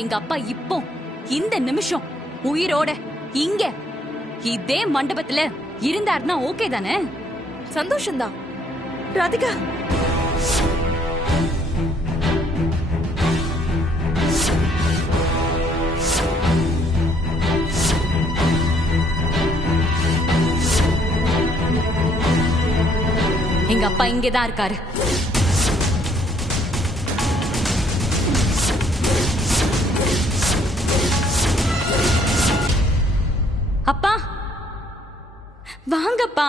எங்க அப்பா இப்போ இந்த நிமிஷம் உயிரோட இங்க இதே மண்டபத்துல இருந்தாருன்னா ஓகே தானே? சந்தோஷம்தான். ராதிகா, எங்க அப்பா இங்கதான் இருக்காரு. அப்பா வாங்கப்பா.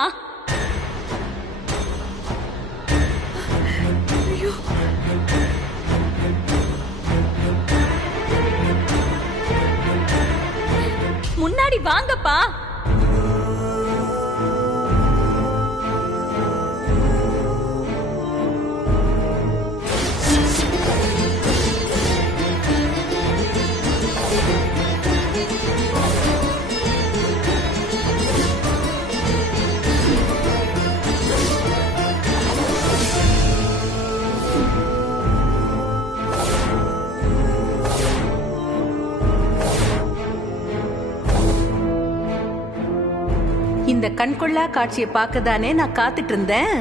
முன்னாடி வாங்கப்பா. இந்த கண்கொள்ளா காட்சியை பார்க்கதானே நான் காத்துட்டு இருந்தேன்.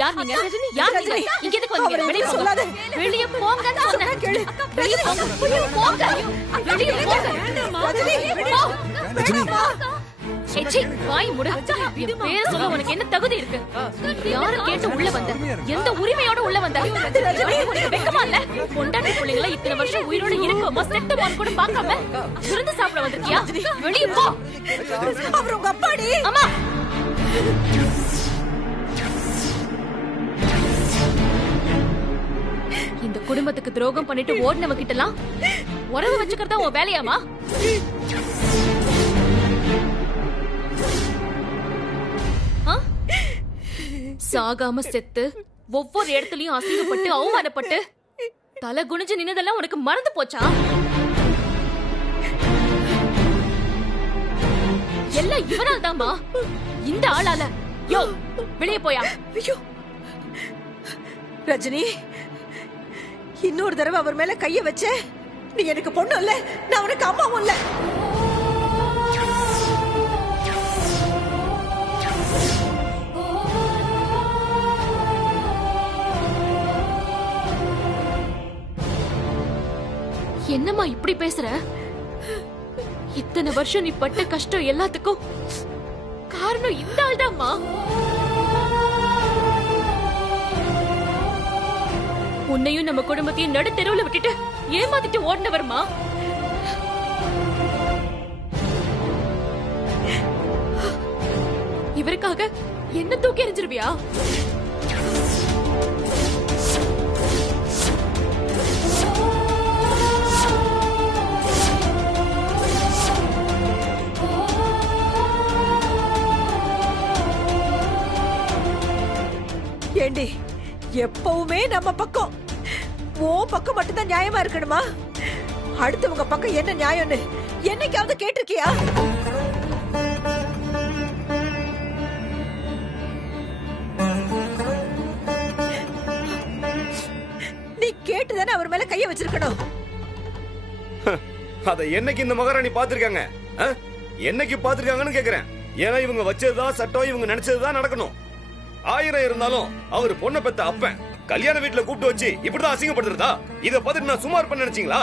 யார் நீங்க? யார் நீங்க? இங்க எதுக்கு வந்தீங்க? வெளிய போங்க. வெளிய போங்கன்னு சொன்னேன். வெளிய போங்க. போங்க. வெளிய போங்க. ரஜினி, ஏச்சி வாய் மூடு. என் பேர் சொல்ல உனக்கு என்ன தகுதி இருக்கு? யார கேட்டு உள்ள வந்த? எந்த உரிமையோட உள்ள வந்த? உனக்கு வெக்கமா இல்ல? பொண்டாட்டி பிள்ளைங்கள இத்தனை வருஷம் உயிரோட இருக்கோமா செத்து போன கூட பார்க்காம விருந்து சாப்பிட வந்திருக்கியா? வெளிய போ. அவர் உங்க அப்பாடி. அம்மா இந்த குடும்பத்துக்கு துரோகம் பண்ணிட்டு ஓடினவ கிட்டலாம் உறவு வச்சுக்கிறதா உன் வேலையாமா? சாகாம செத்து ஒவ்வொரு இடத்துலயும் அசிங்கப்பட்டு அவமானப்பட்டு தலை குனிஞ்சு நின்னதெல்லாம் உனக்கு மறந்து போச்சா? எல்லாம் இவனால் தாமா, இந்த ஆளால. யோ வெளியே போயா. ரஜினி, இன்னொரு தடவை அவர் மேல கைய வச்ச, நீ எனக்கு பொண்ணு இல்ல, நான் உனக்கு அம்மாவும் இல்ல. என்னம்மா இப்படி பேசுற? இத்தனை வருஷம் நீ பட்ட கஷ்டம் எல்லாத்துக்கும் காரணம் இந்த ஆள் தான்மா. உன்னையும் நம்ம குடும்பத்தையும் நடு தெருவுல விட்டுட்டு ஏமாத்திட்டு ஓடினவர்மா. இவருக்காக என்ன தூக்கி எறிஞ்சிருவியா? ஏண்டி, எப்பவுமே நம்ம பக்கம் ஓ பக்கம் மட்டும்தான் நியாயமா இருக்கணுமா? அடுத்தவங்க பக்கம் என்ன நியாயம்னு என்னைக்காவது கேட்டிருக்கியா? நீ கேட்டுதானே அவர் மேல கைய வச்சிருக்கணும். அத என்னைக்கு இந்த மகாராணி பாத்திருக்காங்க? என்னைக்கு பாத்திருக்காங்கன்னு கேக்குறேன். ஏன்னா இவங்க வச்சதுதான் சட்டம், இவங்க நினைச்சதுதான் நடக்கணும். 1000 இருந்தாலும் அவர் பொண்ணை பெத்த அப்பன் கல்யாண வீட்டுல கூப்பிட்டு வச்சு இப்படிதான் அசிங்கப்படுத்துறதா? இத பார்த்துட்டு நான் சுமார் பண்ண நினைச்சீங்களா?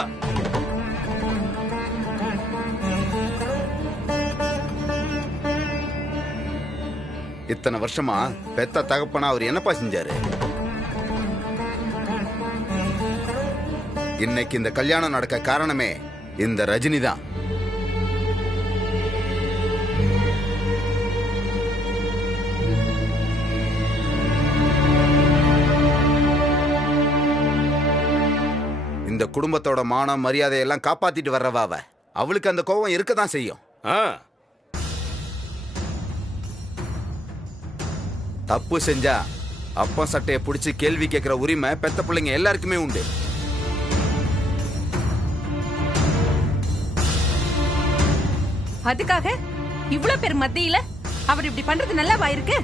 இத்தனை வருஷமா பெத்த தகப்பனா அவர் என்னப்பா செஞ்சாரு? இன்னைக்கு இந்த கல்யாணம் நடக்க காரணமே இந்த ரஜினி தான். இந்த குடும்பத்தோட மானம் மரியாதையெல்லாம் காப்பாத்திட்டு வர்றவா அவ. அவளுக்கு அந்த கோபம் இருக்கதான் செய்யும். தப்பு செஞ்சா அப்பா சட்டையை பிடிச்சி கேள்வி கேட்கிற உரிமை பெத்த பிள்ளைங்க எல்லாருக்குமே உண்டு. அதுக்காக இவ்வளவு பேர் மத்தியில அவர் இப்படி பண்றது நல்லாவா இருக்கு?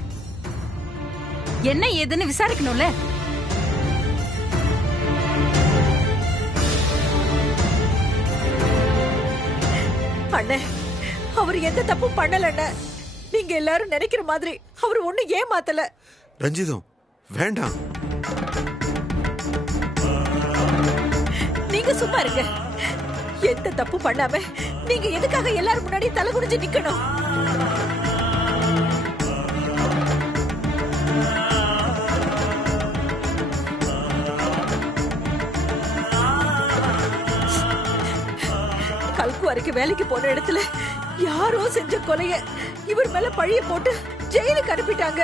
என்ன ஏதுன்னு விசாரிக்கணும்ல. அண்ணே, அவர் எந்த தப்பும் பண்ணலண்ணே. நீங்க எல்லாரும் நினைக்கிற மாதிரி அவர் ஒண்ணு ஏமாத்தல. ரஞ்சிதம் வேண்டாம், நீங்க சும்மா இருங்க. எந்த தப்பு பண்ணாம நீங்க எதுக்காக எல்லாரும் முன்னாடி தலை குனிஞ்சு நிக்கணும்? கல்குவாரிக்கு வேலைக்கு போன இடத்துல யாரோ செஞ்ச கொலைய இவர் மேல பழிய போட்டு ஜெயிலுக்கு அனுப்பிட்டாங்க.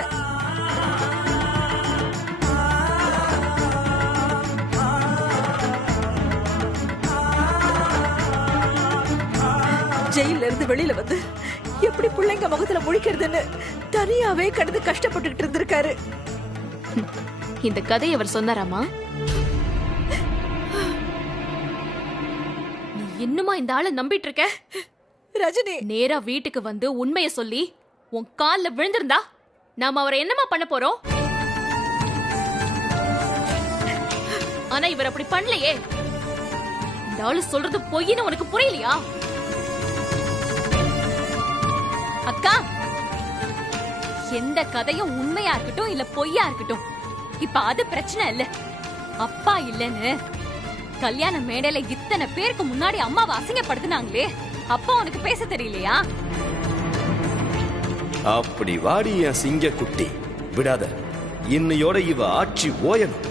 ஜெயில இருந்து வெளியில வந்து எப்படி பிள்ளைங்க முகத்துல முழிக்கிறதுன்னு தனியாவே கடந்து கஷ்டப்பட்டுக்கிட்டு இருந்திருக்காரு. இந்த கதையை அவர் சொன்னாராமா? நீ இன்னுமா இந்த ஆளை நம்பிட்டு இருக்க? ரஜினி நேரா வீட்டுக்கு வந்து உண்மைய சொல்லி உன் கால்ல விழுந்திருந்தா நாம அவரை என்னமா பண்ண போறோம்? ஆனா இவர் அப்படி பண்ணலையே. இந்த ஆளு சொல்றது பொய்ன்னு உனக்கு புரியலையா? அக்கா, எந்த கதையும் உண்மையா இருக்கட்டும் இல்ல பொய்யா இருக்கட்டும், இப்ப அது பிரச்சனை இல்ல. அப்பா இல்லன்னு கல்யாண மேடையில இத்தனை பேருக்கு முன்னாடி அம்மாவை அசிங்கப்படுத்தினாங்களே, அப்பா உனக்கு பேச தெரியலையா? அப்படி வாடி என் சிங்க குட்டி, விடாத. இன்னையோட இவ ஆட்சி ஓயணும்.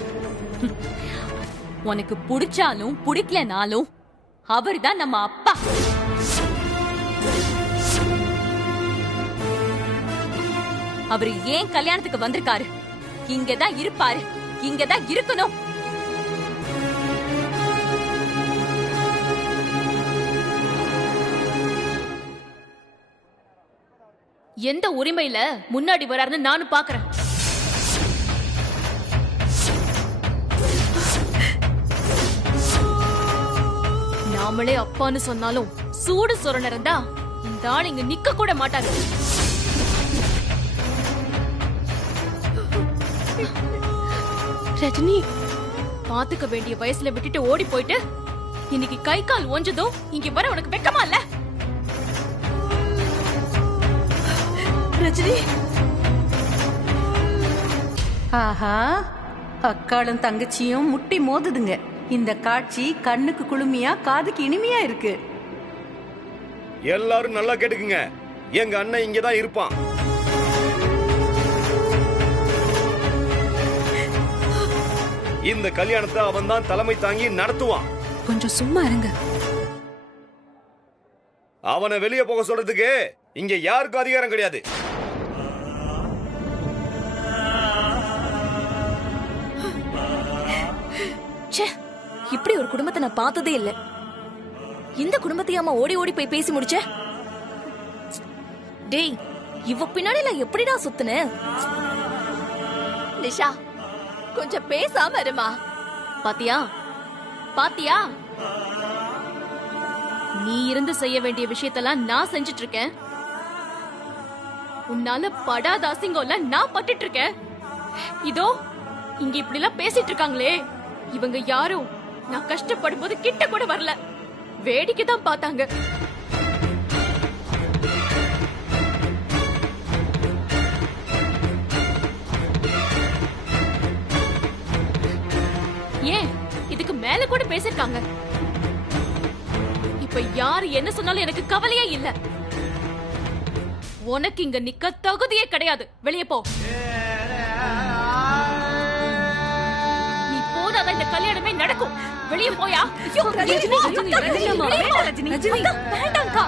உனக்கு பிடிச்சாலும் பிடிக்கலனாலும் அவர்தான் நம்ம அப்பா. அவரு ஏன் கல்யாணத்துக்கு வந்திருக்காரு? இங்கதான் இருப்பாரு, இங்கதான் இருக்கணும். எந்த உரிமையில முன்னாடி வராருன்னு நானும் பாக்குறேன். நாமளே அப்பான்னு சொன்னாலும் சூடு சொரண இருந்தா இந்த ஆள் இங்க நிக்க கூட மாட்டாரு. ரஜினி, பாத்துக்க வேண்டிய வயசுல விட்டுட்டு ஓடி போயிட்டு இன்னைக்கு கை கால் ஓஞ்சதும் இங்க வர உனக்கு வெக்கமா இல்ல? ரஜினி, ஆஹா, அக்காளும் தங்கச்சியும் முட்டி மோதுதுங்க. இந்த காட்சி கண்ணுக்கு குளுமையா காதுக்கு இனிமையா இருக்கு. எல்லாரும் நல்லா கேட்டுக்குங்க, எங்க அண்ணன் இங்கதான் இருப்பான். இந்த கல்யாணத்தை அவன் தான் தலைமை தாங்கி நடத்துவான். கொஞ்சம் சும்மா இருங்க. அவனை வெளியே போக சொல்றதுக்கு இங்க யாருக்கும் அதிகாரம் கிடையாது. இப்படி ஒரு குடும்பத்தை நான் பார்த்ததே இல்ல. இந்த குடும்பத்தையாமா ஓடி ஓடி போய் பேசி முடிச்ச? டேய், இவ பின்னாடி நான் எப்படிடா சுத்துன? நிஷா, கொஞ்சம் பேசாம இருமா. பாத்தியா பாத்தியா, நீ இருந்து செய்ய வேண்டிய விஷயத்தெல்லாம் நான் செஞ்சிட்டு இருக்கேன். உன்னால படாத அசிங்கம்லாம் நான் பட்டுட்டு இருக்கேன். இதோ இங்க இப்படி எல்லாம் பேசிட்டு இருக்காங்களே, இவங்க யாரும் நான் கஷ்டப்படும் போது கிட்ட கூட வரல, வேடிக்கை தான் பார்த்தாங்க. கூட பேசிருக்காங்க. இப்ப யாரு என்ன சொன்னாலும் எனக்கு கவலையே இல்ல. உனக்கு இங்க நிக்க தகுதியே கிடையாது. வெளியே போ. நீ போனாதான் இந்த கல்யாணமே நடக்கும். வெளியே போயா. ஐயோ, வேண்டாம்க்கா.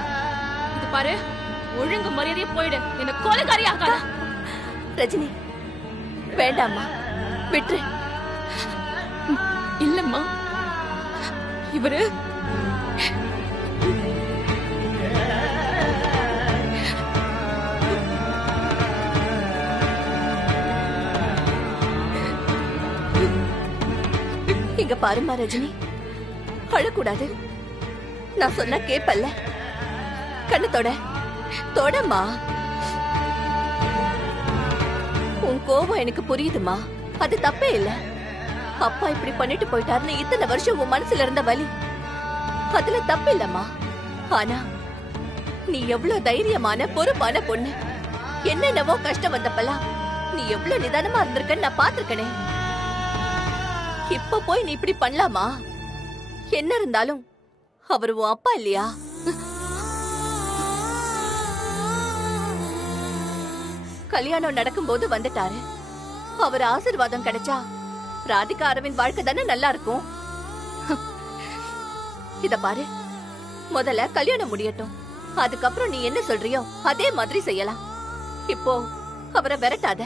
இது பாரு, ஒழுங்கு மரியாதையே போயிடு. என்ன கொலைகாரி ஆகாத. ரஜினி வேண்டாம்மா, விட்டு. இல்லம்மா, இவரு இங்க பாருமா ரஜினி, அழக்கூடாது. நான் சொன்னா கேப்பல்ல. கண்ணு தொடமா. உன் கோபம் எனக்கு புரியுதுமா, அது தப்பே இல்ல. அப்பா இப்படி பண்ணிட்டு போயிட்டாருன்னு இத்தனை வருஷம் உன் மனசுல இருந்த வலி, அதுல தப்பு இல்லம்மா. ஆனா நீ எவ்வளவு தைரியமான பொறுப்பான பொண்ணு. என்னென்னவோ கஷ்டம் வந்தப்பெல்லாம் நீ எவ்வளவு நிதானமா இருந்திருக்கன்னு நான் பாத்திருக்கனே. இப்ப போய் நீ இப்படி பண்ணலாமா? என்ன இருந்தாலும் அவர் உன் அப்பா இல்லையா? கல்யாணம் நடக்கும்போது வந்துட்டாரு. அவர் ஆசீர்வாதம் கிடைச்சா ராதிகா அரவிந்த் வாழ்க்கை தானே நல்லா இருக்கும். இத பாரு, முதல்ல கல்யாணம் முடியட்டும். அதுக்கப்புறம் நீ என்ன சொல்றியோ அதே மாதிரி செய்யலாம். இப்போ அவரை விரட்டாத.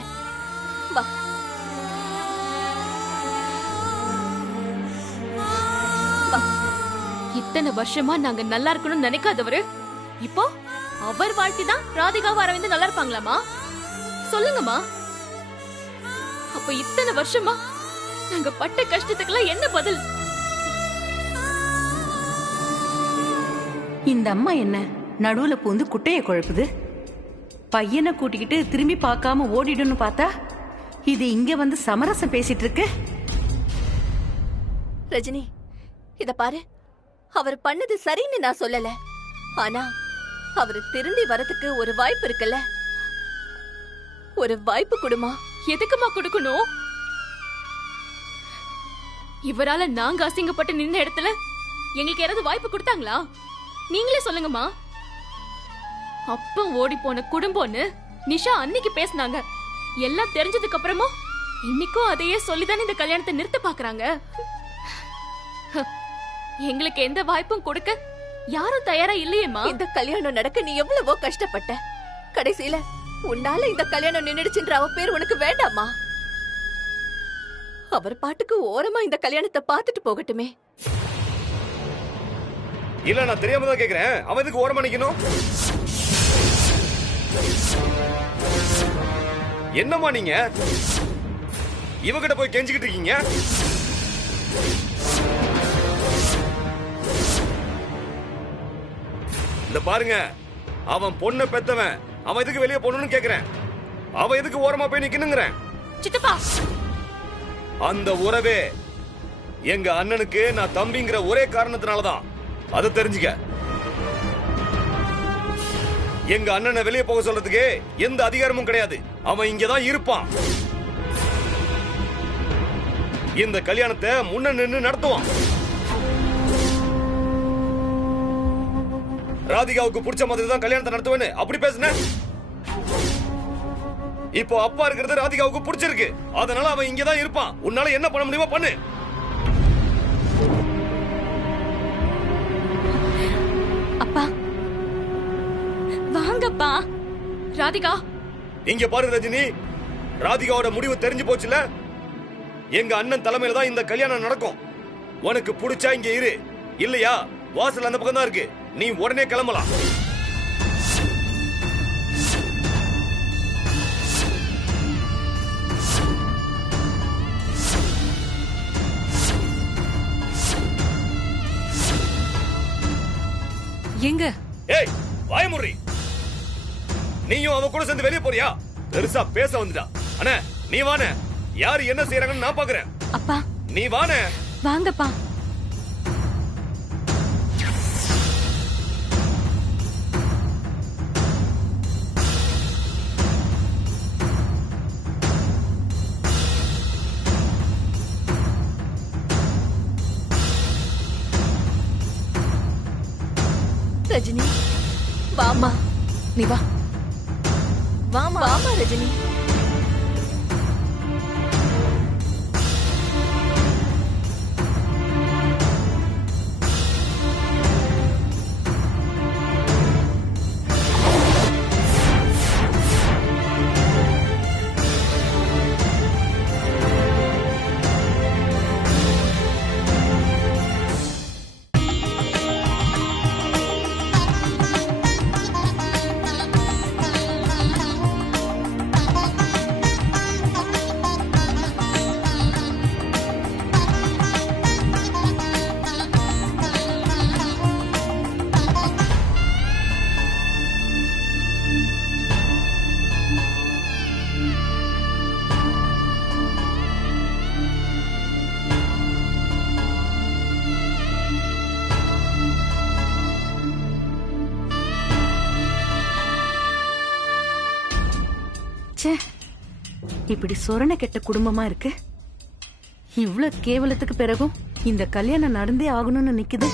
வா. இத்தனை வருஷமா நாங்க நல்லா இருக்கணும்னு நினைக்காதவரு இப்போ அவர் வாழ்க்கை தான் ராதிகாவும் அரவிந்த் நல்லா இருப்பாங்களாமா? சொல்லுங்கம்மா. அப்ப இத்தனை வருஷமா நாங்க பட்ட கஷ்டத்துக்கெல்லாம் என்ன பதில்? இந்த அம்மா என்ன நடுவுல பூந்து குட்டைய குழப்புது? பையனை கூட்டிக்கிட்டு திரும்பி பார்க்காம ஓடிடுன்னு பார்த்தா இது இங்க வந்து சமரசம் பேசிட்டு இருக்கு. ரஜினி, இத பாரு, அவர் பண்ணது சரின்னு நான் சொல்லல. ஆனா அவரு திரும்பி வரதுக்கு ஒரு வாய்ப்பு இருக்குல்ல. ஒரு வாய்ப்பு கொடுமா. எதுக்குமா கொடுக்கணும்? இவரால நாங்க அசிங்கப்பட்டு நின்ன இடத்துல எங்களுக்கு யாராவது வாய்ப்பு கொடுத்தாங்களா? நீங்களே சொல்லுங்கம்மா. அப்ப ஓடி போன குடும்பம்னு நிஷா அன்னைக்கு பேசினாங்க. எல்லாம் தெரிஞ்சதுக்கு அப்புறமும் இன்னைக்கும் அதையே சொல்லிதானே இந்த கல்யாணத்தை நிறுத்த பாக்குறாங்க. எங்களுக்கு எந்த வாய்ப்பும் கொடுக்க யாரும் தயாரா இல்லையேம்மா. இந்த கல்யாணம் நடக்க நீ எவ்வளவோ கஷ்டப்பட்ட. கடைசியில உன்னால இந்த கல்யாணம் நின்னுடுச்சுன்ற அவ பேர் உனக்கு வேண்டாமா? அவர் பாட்டுக்கு ஓரமா இந்த கல்யாணத்தை பார்த்துட்டு போகட்டுமே. இல்ல, நான் தெரியாம தான் கேக்குறேன். அவன் எதுக்கு ஓரமா நிக்கணும்? என்னம்மா நீங்க இவகிட்ட போய் கெஞ்சிக்கிட்டு இருக்கீங்க? இந்த பாருங்க, அவன் பொண்ணை பெத்தவன். அவன் எதுக்கு வெளியே போகணும்னு கேக்குறேன். அவன் எதுக்கு ஓரமா போய் நிக்கணுங்கிறேன். சித்தப்பா, அந்த உறவே எங்க அண்ணனுக்கு நான் தம்பிங்கிற ஒரே காரணத்தினாலதான். அதை தெரிஞ்சுக்க. எங்க அண்ணனை வெளியே போக சொல்றதுக்கு எந்த அதிகாரமும் கிடையாது. அவன் இங்கதான் இருப்பான். இந்த கல்யாணத்தை முன்ன நின்னு நடத்துவான். ராதிகாவுக்கு பிடிச்ச மாதிரி தான் கல்யாணத்தை நடத்துவேன்னு அப்படி பேசுன. இப்போ அப்பா இருக்கிறது ராதிகாவுக்கு பிடிச்சிருக்கு. அதனால அவன் இங்கதான் இருப்பான். உன்னால என்ன பண்ண முடியுமோ பண்ணு. அப்பா வாங்கப்பா. ராதிகா, இங்க பாரு ரஜினி, ராதிகாவோட முடிவு தெரிஞ்சு போச்சுல. எங்க அண்ணன் தலைமையில தான் இந்த கல்யாணம் நடக்கும். உனக்கு பிடிச்சா இங்க இரு, இல்லையா வாசல் அந்த பக்கம் தான் இருக்கு. நீ உடனே கிளம்பலாம். எங்க? ஏய், வாயமுறி. நீயும் அவ கூட சேர்ந்து வெளியே போறியா? பெருசா பேச வந்துட்டா. அண்ணே, நீ வானே. யாரு என்ன செய்யறாங்கன்னு நான் பாக்குறேன். அப்பா நீ வானே. வாங்கப்பா. ரஜினி வாமா, நீ வா. வாமா ரஜினி. இப்படி சொரண கெட்ட குடும்பமா இருக்கு. இவ்ளோ கேவலத்துக்கு பிறகும் இந்த கல்யாணம் நடந்தே ஆகணும்னு நிக்குது.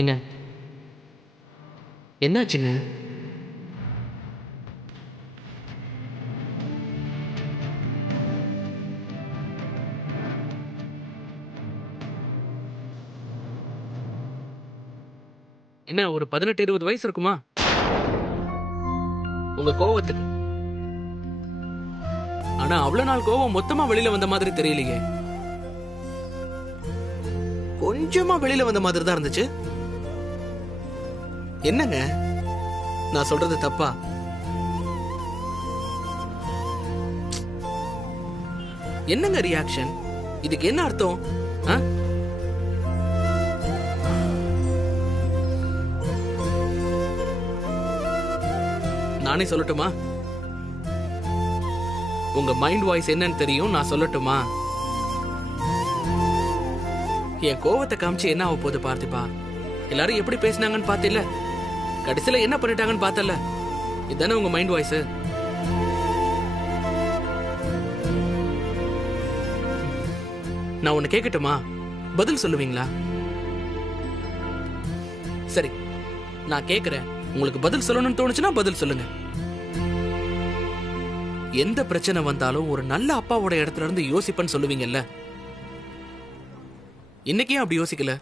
என்ன என்னாச்சுங்க? என்ன ஒரு 18-20 வயசு இருக்குமா உங்க கோவத்துக்கு? ஆனா அவ்வளவு நாள் கோவம் மொத்தமா வெளியில வந்த மாதிரி தெரியலையே. கொஞ்சமா வெளியில வந்த மாதிரி தான் இருந்துச்சு. என்னங்க நான் சொல்றது தப்பா? என்னங்க ரியாக்ஷன்? இதுக்கு என்ன அர்த்தம்? நானே சொல்லட்டுமா? உங்க மைண்ட் வாய்ஸ் என்னன்னு தெரியும், நான் சொல்லட்டுமா? என் கோவத்தை காமிச்சு என்ன ஆக போகுது பார்த்திபா? எல்லாரும் எப்படி பேசினாங்கன்னு பாத்தில, கடைசியில என்ன பண்ணிட்டாங்கன்னு பார்த்தல. இதுதானே உங்க மைண்ட் வாய்ஸ்? நான் ஒன்னு கேட்கட்டுமா? பதில் சொல்லுவீங்களா? சரி, நான் கேக்குறேன். உங்களுக்கு பதில் சொல்லணும்னு தோணுச்சுன்னா பதில் சொல்லுங்க. எந்த பிரச்சனை வந்தாலும் ஒரு நல்ல அப்பாவோட இடத்துல இருந்து யோசிப்பேன்னு சொல்லுவீங்கல்ல, இன்னைக்கே அப்படி யோசிக்கல?